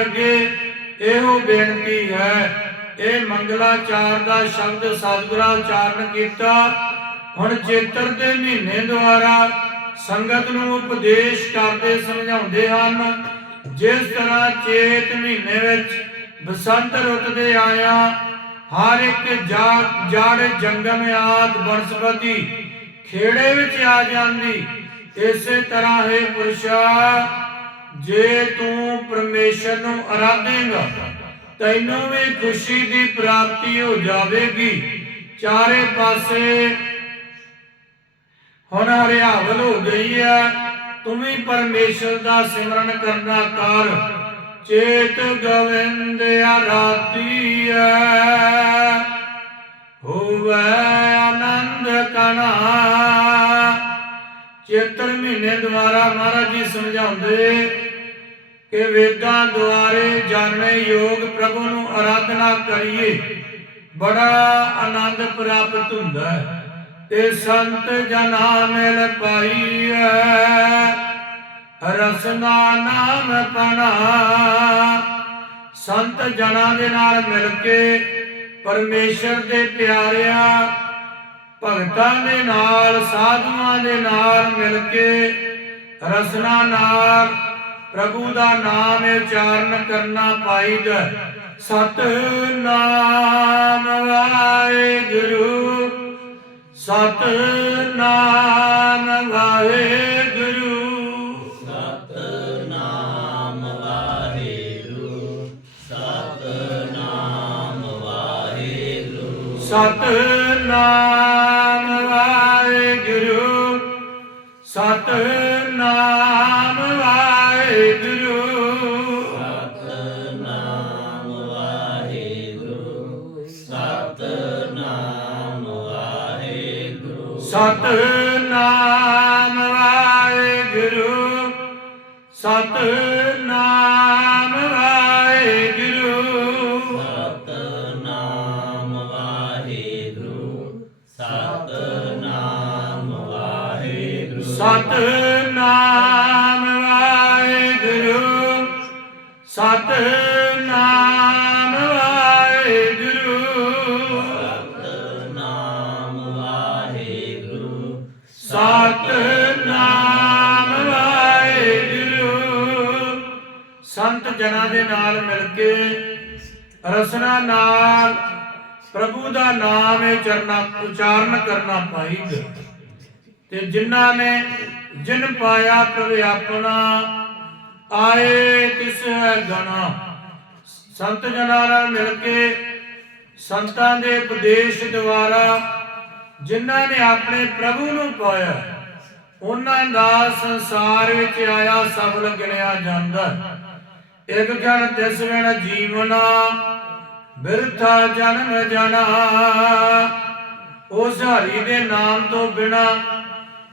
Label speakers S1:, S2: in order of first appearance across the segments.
S1: ਅੱਗੇ ਇਹੋ ਬੇਨਤੀ ਹੈ, ਇਹ ਮੰਗਲਾਚਾਰ ਦਾ ਸ਼ਬਦ ਸਤਿਗੁਰਾਂ ਉਚਾਰਨ ਕੀਤਾ। ਹੁਣ ਚੇਤਰ ਦੇ ਮਹੀਨੇ ਦੁਆਰਾ ਸੰਗਤ ਨੂੰ ਉਪਦੇਸ਼ ਕਰਦੇ ਸਮਝਾਉਂਦੇ ਹਨ, ਜਿਸ ਤਰ੍ਹਾਂ ਚੇਤ ਮਹੀਨੇ ਵਿੱਚ ਬਸੰਤ ਰੁੱਤ ਦੇ ਆਇਆ, ਹਰ ਇੱਕ ਜਾ- ਜੜ, ਜੰਗਮ ਆਦ ਬਨਸਪਤੀ ਖੇੜੇ ਵਿੱਚ ਆ ਜਾਂਦੀ, ਇਸੇ ਤਰ੍ਹਾਂ ਹੈ ਪੁਰਸ਼ਾ। ਜੇ ਤੂੰ ਪਰਮੇਸ਼ਰ ਨੂੰ ਅਰਾਧੇਂਗਾ, ਤੈਨੂੰ ਵੀ ਖੁਸ਼ੀ ਦੀ ਪ੍ਰਾਪਤੀ ਹੋ ਜਾਵੇਗੀ। ਚਾਰੇ ਪਾਸੇ ਹੁਣ ਹਰਿਆਵਲ ਹੋ ਗਈ ਹੈ, ਤੂੰ ਵੀ ਪਰਮੇਸ਼ਰ ਦਾ ਸਿਮਰਨ ਕਰਨਾ ਕਰ। ਚੇਤ ਗੋਵਿੰਦ ਆਰਾਧੀਐ ਹੋਵੇ ਆਨੰਦ ਕਣਾ। ਚੇਤਰ ਮਹੀਨੇ ਦੁਆਰਾ ਮਹਾਰਾਜ ਜੀ ਸਮਝਾਉਂਦੇ ਕਿ ਵੇਦਾਂ ਦੁਆਰੇ ਜਾਣੇ ਯੋਗ ਪ੍ਰਭੂ ਨੂੰ ਆਰਾਧਨਾ ਕਰੀਏ। ਬੜਾ ਆਨੰਦ ਪ੍ਰਾਪਤ ਹੁੰਦਾ ਹੈ। ਤੇ ਸੰਤ ਜਨਾ ਮਿਲ ਪਾਈਐ। ਰਸਨਾ ਨਾਮ ਪਨਾ ਸੰਤ ਜਨਾਂ ਦੇ ਨਾਲ ਮਿਲ ਕੇ ਪਰਮੇਸ਼ਰ ਦੇ ਪਿਆਰਿਆਂ, ਭਗਤਾਂ ਦੇ ਨਾਲ, ਸਾਧੂਆਂ ਦੇ ਨਾਲ ਮਿਲ ਕੇ ਰਸਨਾ ਨਾਲ ਪ੍ਰਭੂ ਦਾ ਨਾਮ ਉਚਾਰਨ ਕਰਨਾ ਪਾਈਦਾ। ਸਤ ਨਾਮ ਵਾਹਿਗੁਰੂ ਸਤ ਨਾਮ ਵਾਹਿਗੁਰੂ।
S2: ਸਤਨਾਮ ਵਾਹਿਗੁਰੂ ਸਤਨਾਮ ਵਾਹਿਗੁਰੂ।
S1: ਸਤਨਾਮ Mater. ਸੰਤ ਜਨਾਂ ਦੇ ਨਾਲ ਮਿਲ ਕੇ ਰਸਨਾ ਨਾਲ, ਪ੍ਰਭੂ ਦਾ ਨਾਮ ਇਹ ਚਰਨਾ, ਉਚਾਰਨ ਕਰਨਾ ਪਾਈਗਾ ਤੇ ਜਿਨ੍ਹਾਂ ਨੇ ਜਿਨ ਪਾਇਆ ਪ੍ਰਭ ਆਪਣਾ, ਆਏ ਤਿਸ ਹੈ ਗਣਾ। ਸੰਤ ਜਨਾਂ ਨਾਲ ਮਿਲ ਕੇ ਸੰਤਾਂ ਦੇ ਉਪਦੇਸ਼ ਦੁਆਰਾ ਜਿਨ੍ਹਾਂ ਨੇ ਆਪਣੇ ਪ੍ਰਭੂ ਨੂੰ ਪਾਇਆ, ਉਹਨਾਂ ਦਾ ਸੰਸਾਰ ਵਿੱਚ ਆਇਆ ਸਫਲ ਗਿਣਿਆ ਜਾਂਦਾ। ਇਕ ਗਣ ਤਿਸ ਵਿਣ ਜੀਵਨਾ, ਬਿਰਥਾ ਜਨਮ ਜਣਾ ਉਸ ਹਰੀ ਦੇ ਨਾਮ ਤੋਂ ਬਿਨਾ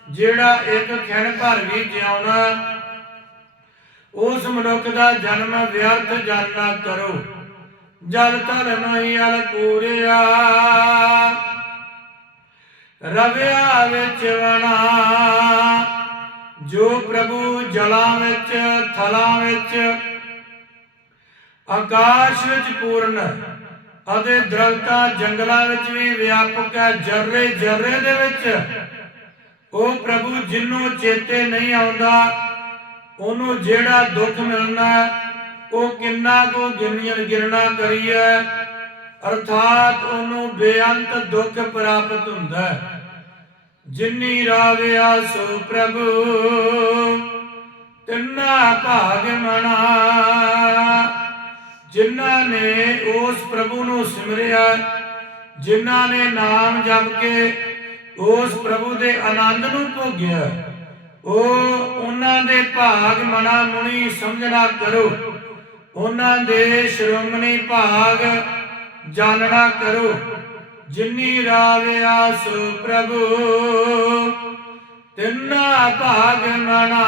S1: ਜਿਹੜਾ ਇੱਕ ਖਿਣ ਭਰ ਵੀ ਜਿਉਣਾ, ਉਸ ਮਨੁੱਖ ਦਾ ਜਨਮ ਵਿਅਰਥ ਜਾਨਾ ਕਰੋ। ਜਲ ਤਲ ਨਹੀਂ ਅਲ ਪੂਰਿਆ ਰਵਿਆ ਵਿੱਚ ਵਣਾ, ਜੋ ਪ੍ਰਭੂ ਜਲਾਂ ਵਿੱਚ, ਥਲਾਂ ਵਿੱਚ ਆਕਾਸ਼ ਵਿੱਚ ਪੂਰਨ ਅਤੇ ਦਰਖਤਾਂ ਜੰਗਲਾਂ ਵਿੱਚ ਵੀ ਵਿਆਪਕ ਹੈ, ਜਰਰੇ ਜਰਰੇ ਦੇ ਵਿੱਚ। ਉਹ ਪ੍ਰਭੂ ਜਿੰਨੂੰ ਚੇਤੇ ਨਹੀਂ ਆਉਂਦਾ, ਉਹਨੂੰ ਜਿਹੜਾ ਦੁੱਖ ਮਿਲਣਾ, ਉਹ ਕਿੰਨਾ ਕੋ ਗਿਣਨ ਗਿਰਣਾ ਕਰੀਏ, ਅਰਥਾਤ ਉਹਨੂੰ ਬੇਅੰਤ ਦੁੱਖ ਪ੍ਰਾਪਤ ਹੁੰਦਾ ਜਿੰਨੀ ਰਾਵਿਆ ਸੋ ਪ੍ਰਭੂ, ਤਿੰਨਾ ਭਾਗ ਮਣਾ ਜਿਨ੍ਹਾਂ ਨੇ ਉਸ ਪ੍ਰਭੂ ਨੂੰ ਸਿਮਰਿਆ, ਜਿਨ੍ਹਾਂ ਨੇ ਨਾਮ ਜਪ ਕੇ ਉਸ ਪ੍ਰਭੂ ਦੇ ਆਨੰਦ ਨੂੰ ਭੋਗਿਆ, ਉਹ ਉਹਨਾਂ ਦੇ ਭਾਗ ਮਨਾ ਮੁਨੀ ਸਮਝਣਾ ਕਰੋ। ਉਹਨਾਂ ਦੇ ਸ਼੍ਰੋਮਣੀ ਭਾਗ ਜਾਣਨਾ ਕਰੋ। ਜਿਨੀ ਰਾਵਿਆ ਸੋ ਪ੍ਰਭੂ, ਤਿੰਨਾ ਭਾਗ ਮਨਾ।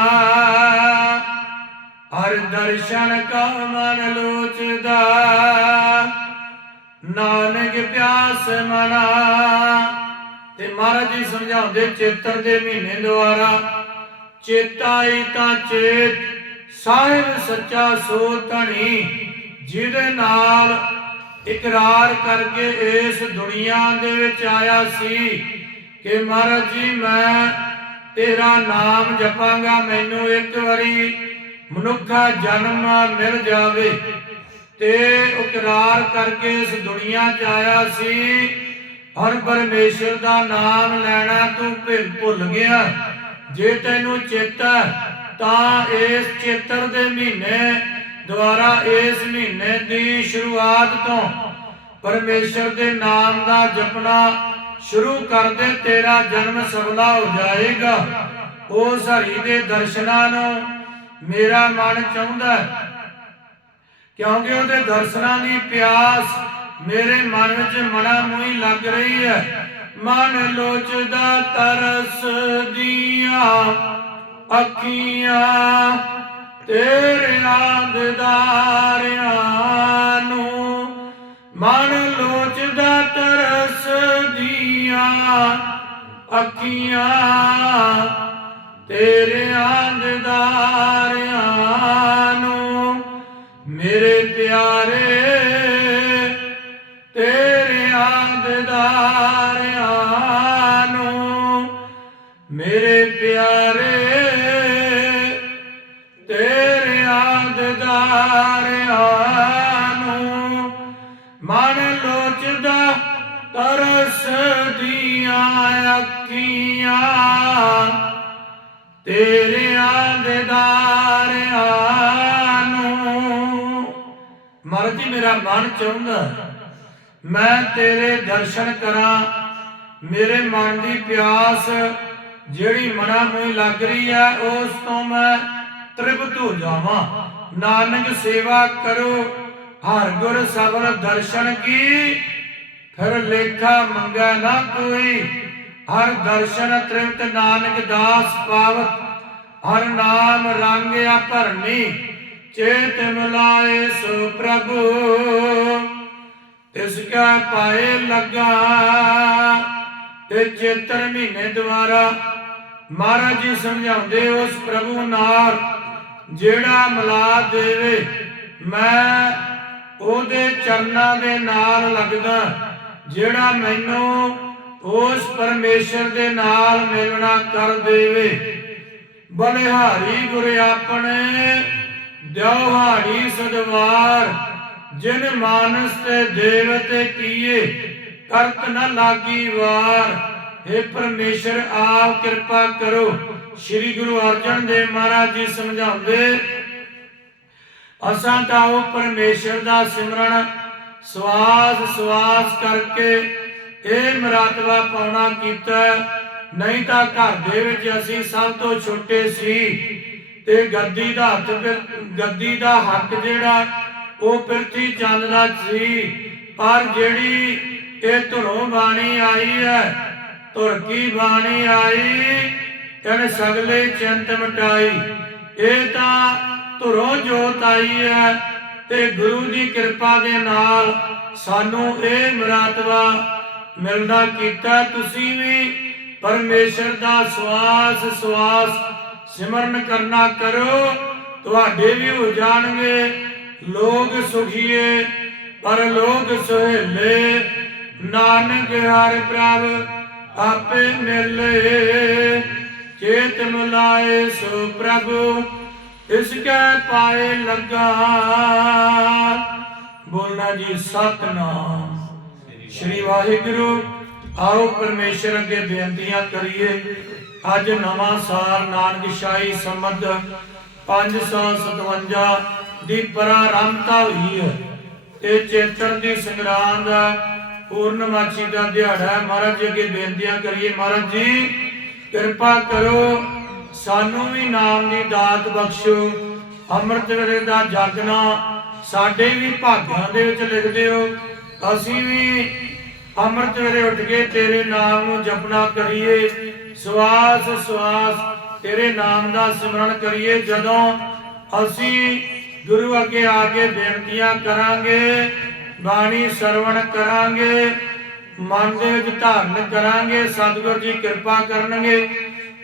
S1: ਹਰ ਦਰਸ਼ਨ ਕਾ ਮਨ ਲੋਚਦਾ। ਨਾਨਕ ਪਿਆਸ ਮਨਾ। ਤੇ ਮਹਾਰਾਜ ਜੀ ਸਮਝਾਉਂਦੇ, ਚੇਤਰ ਦੇ ਮਹੀਨੇ ਦੁਆਰਾ ਚੇਤਾ ਤਾਂ ਚੇਤ, ਸਾਹਿਬ ਸੱਚਾ ਸੋ ਧਣੀ, ਜਿਹਦੇ ਨਾਲ ਇਕਰਾਰ ਕਰਕੇ ਇਸ ਦੁਨੀਆ ਦੇ ਵਿੱਚ ਆਇਆ ਸੀ ਕਿ ਮਹਾਰਾਜ ਜੀ, ਮੈਂ ਤੇਰਾ ਨਾਮ ਜਪਾਂਗਾ, ਮੈਨੂੰ ਇੱਕ ਵਾਰੀ ਮਨੁੱਖਾ ਜਨਮ ਮਿਲ ਜਾਵੇ ਤੇ ਇਕਰਾਰ ਕਰਕੇ ਇਸ ਦੁਨੀਆ 'ਚ ਆਇਆ ਸੀ। ਹਰ ਪਰਮੇਸ਼ਰ ਦਾ ਨਾਮ ਲੈਣਾ ਤੂੰ ਭੁੱਲ ਗਿਆ। ਜੇ ਤੈਨੂੰ ਚੇਤਾ ਤਾਂ ਇਸ ਚੇਤਰ ਦੇ ਮਹੀਨੇ ਦੁਆਰਾ ਇਸ ਮਹੀਨੇ ਦੀ ਸ਼ੁਰੂਆਤ ਤੋਂ ਪਰਮੇਸ਼ਰ ਦੇ ਨਾਮ ਦਾ ਜਪਣਾ ਸ਼ੁਰੂ ਕਰ ਦੇ, ਤੇਰਾ ਜਨਮ ਸਫਲਾ ਹੋ ਜਾਏਗਾ। ਉਸ ਹਰੀ ਦੇ ਦਰਸ਼ਨਾਂ ਨੂੰ ਮੇਰਾ ਮਨ ਚਾਹੁੰਦਾ ਹੈ। ਕਿਉਂਕਿ ਉਹਦੇ ਦਰਸ਼ਨਾਂ ਦੀ ਪਿਆਸ ਮੇਰੇ ਮਨ ਵਿੱਚ ਮਣਾ ਮੂਹੀ ਲੱਗ ਰਹੀ ਹੈ। ਮਨ ਲੋਚਦਾ ਤਰਸ ਦੀਆਂ ਅੱਖੀਆਂ ਤੇਰੇ ਆਂਦਦਾਰਿਆਂ ਨੂੰ। ਮਨ ਲੋਚਦਾ ਤਰਸ ਦੀਆਂ ਅੱਖੀਆਂ ਤੇਰੇ ਆਂਦਦਾਰਿਆਂ ਨੂੰ ਮੇਰੇ ਪਿਆਰੇ ਤੇਰੇ ਆਂਦਦਾਰਿਆਂ ਨੂੰ ਮੇਰੇ ਪਿਆਰੇ ਤੇਰੇ ਆਂਦਦਾਰਿਆਂ ਤੇਰੇ ਆਂਦਦਾਰਿਆਂ ਨੂੰ। ਮਹਾਰਾਜ ਜੀ, ਮੇਰਾ ਮਨ ਚਾਹੁੰਦਾ ਮੈਂ ਤੇਰੇ ਦਰਸ਼ਨ ਕਰਾਂ। ਮੇਰੇ ਮਨ ਦੀ ਪਿਆਸ ਜਿਹੜੀ ਮਨਾ ਨੂੰ ਲੱਗ ਰਹੀ ਹੈ, ਉਸ ਤੋਂ ਮੈਂ ਤ੍ਰਿਪਤ ਹੋ ਜਾਵਾਂ। ਨਾਨਕ ਸੇਵਾ ਕਰੋ। ਹਰ ਗੁਰ ਸਬਰ ਦਰਸ਼ਨ ਕੀ। ਫਿਰ ਲੇਖਾ ਮੰਗਾ ਨਾ ਕੋਈ। ਹਰ ਦਰਸ਼ਨ ਤ੍ਰਿਪਤ ਨਾਨਕ ਦਾਸ ਪਾਵਤ। ਹਰ ਨਾਮ ਰੰਗਿਆ ਭਰਨੀ ਚੇਤ ਮਿਲਾਏ ਸੋ ਪ੍ਰਭੂ। ਤਿਸ ਕਾ ਪਾਏ ਲੱਗਾ, ਤੇ ਚੇਤਰ ਮਹੀਨੇ ਦੁਆਰਾ ਮਹਾਰਾਜ ਜੀ ਸਮਝਾਉਂਦੇ ਉਸ ਪ੍ਰਭੂ ਨਾਲ, ਜਿਹੜਾ ਮਿਲਾ ਦੇਵੇ, ਮੈਂ ਉਹਦੇ ਚਰਨਾਂ ਦੇ ਨਾਲ ਲੱਗਦਾ, ਜਿਹੜਾ ਮੈਨੂੰ ਉਸ ਪਰਮੇਸ਼ਰ ਦੇ ਨਾਲ ਮਿਲਣਾ ਕਰ ਦੇਵੇ। ਬਲਿਹਾਰੀ ਗੁਰ ਆਪਣੇ ਦਿਉਹਾਰੀ ਸਦਵਾਰ ਜਿਨ ਮਾਨਸ ਤੇ ਦੇਵਤੇ ਕੀਏ, ਕਰਤ ਨ ਲਾਗੀ ਵਾਰ। हे ਪਰਮੇਸ਼ਰ, ਆਪ ਕਿਰਪਾ ਕਰੋ, ਸ੍ਰੀ ਗੁਰੂ ਅਰਜਨ ਦੇਵ ਮਹਾਰਾਜ ਜੀ ਸਮਝਾਉਂਦੇ, ਅਸਾਂ ਤਾਂ ਉਹ ਪਰਮੇਸ਼ਰ ਦਾ ਸਿਮਰਨ ਸਵਾਸ ਸਵਾਸ ਕਰਕੇ ਇਹ ਮਰਾਤਵਾ ਪਾਉਣਾ ਕੀਤਾ। ਨਹੀਂ ਤਾਂ ਘਰ ਦੇ ਵਿੱਚ ਅਸੀਂ ਸਭ ਤੋਂ ਛੋਟੇ ਸੀ ਤੇ ਗੱਦੀ ਦਾ ਹੱਥ ਫਿਰ, ਗੱਦੀ ਦਾ ਹੱਕ ਜਿਹੜਾ ਉਹ ਪਿਰਥੀ ਚੰਦ ਸੀ। ਪਰ ਜਿਹੜੀ ਇਹ ਧੁਰੋਂ ਬਾਣੀ ਆਈ ਹੈ, ਧੁਰ ਕੀ ਬਾਣੀ ਆਈ, ਤਨ ਸਗਲੇ ਚਿੰਤ ਮਟਾਈ। ਇਹ ਤਾਂ ਧੁਰੋਂ ਜੋਤ ਆਈ ਹੈ ਤੇ ਗੁਰੂ ਦੀ ਕਿਰਪਾ ਦੇ ਨਾਲ ਸਾਨੂੰ ਇਹ ਮਰਾਤਵਾ ਮਿਲਦਾ ਕੀਤਾ। ਤੁਸੀਂ ਵੀ ਪਰਮੇਸ਼ਰ ਦਾ ਸਵਾਸ ਸਵਾਸ ਸਿਮਰਨ ਕਰਨਾ ਕਰੋ। ਤੁਹਾਡੇ ਵੀ ਹੋ ਜਾਣਗੇ। ਲੋਕ ਸੁਖੀਏ, ਪਰ ਲੋਕ ਸੁਹੇਲੇ। ਨਾਨਕ ਹਰਿ ਪ੍ਰਭ ਆਪੇ ਮਿਲੇ। ਚੇਤ ਮਿਲਾਏ ਸੋ ਪ੍ਰਭੂ ਇਸ ਕੈ ਪਾਏ ਲੱਗਾ। ਬੋਲਣਾ ਜੀ, ਸਤਨਾਮ। ਸ਼੍ਰੀ ਵਾਹਿਗੁਰੂ। ਆਓ ਪਰਮੇਸ਼ਰ ਅੱਗੇ ਬੇਨਤੀਆਂ ਕਰੀਏ। ਅੱਜ ਨਵਾਂ ਸਾਲ ਨਾਨਕ ਸ਼ਾਹੀ 557 ਦੀ ਪ੍ਰਾਰੰਭਤਾ ਹੋਈ ਹੈ। ਤੇ ਚੇਤਰ ਦੀ ਸੰਗਰਾਂਦ ਦਾ ਪੂਰਨਮਾਚੀ ਦਾ ਦਿਹਾੜਾ ਹੈ। ਮਹਾਰਾਜ ਅੱਗੇ ਬੇਨਤੀਆਂ ਕਰੀਏ। ਮਹਾਰਾਜ ਜੀ, ਕਿਰਪਾ ਕਰੋ, ਸਾਨੂੰ ਵੀ ਨਾਮ ਦੀ ਦਾਤ ਬਖਸ਼ੋ। ਅੰਮ੍ਰਿਤ ਵੇਲੇ ਦਾ ਜਾਗਣਾ ਸਾਡੇ ਵੀ ਭਾਗਾਂ ਦੇ ਵਿੱਚ ਲਿਖ ਦਿਓ ਅਸੀਂ ਵੀ ਅੰਮ੍ਰਿਤ ਵੇਲੇ ਉੱਠ ਕੇ ਤੇਰੇ ਨਾਮ ਨੂੰ ਜਪਣਾ ਕਰੀਏ। ਸਵਾਸ ਸਵਾਸ, ਤੇਰੇ ਨਾਮ ਦਾ ਸਿਮਰਨ ਕਰੀਏ। ਜਦੋਂ ਅਸੀਂ ਗੁਰੂ ਅੱਗੇ ਆ ਕੇ ਬੇਨਤੀਆਂ ਕਰਾਂਗੇ, ਬਾਣੀ ਸਰਵਣ ਕਰਾਂਗੇ, ਮਨ ਦੇ ਵਿੱਚ ਧਾਰਨ ਕਰਾਂਗੇ, ਸਤਿਗੁਰ ਜੀ ਕਿਰਪਾ ਕਰਨਗੇ,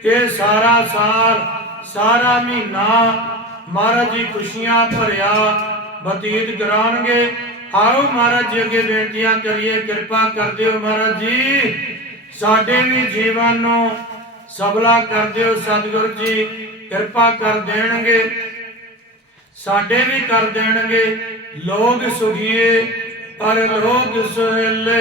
S1: ਇਹ ਸਾਰਾ ਸਾਲ, ਸਾਰਾ ਮਹੀਨਾ ਮਹਾਰਾਜ ਜੀ ਖੁਸ਼ੀਆਂ ਭਰਿਆ ਬਤੀਤ ਕਰਾਉਣਗੇ। ਆਓ ਮਹਾਰਾਜ ਜੀ ਅੱਗੇ ਬੇਨਤੀਆਂ ਕਰੀਏ, ਕਿਰਪਾ ਕਰ ਦਿਓ ਮਹਾਰਾਜ ਜੀ। ਸਾਡੇ ਵੀ ਜੀਵਨ ਨੂੰ ਸਬਲਾ ਕਰ ਦਿਓ ਸਤਿਗੁਰੂ ਜੀ, ਕਿਰਪਾ ਕਰ ਦੇਣਗੇ। ਸਾਡੇ ਵੀ ਕਰ ਦੇਣਗੇ। ਲੋਕ ਸੁਖੀਏ, ਪਰ ਲੋਕ ਸੁਹੇਲੇ।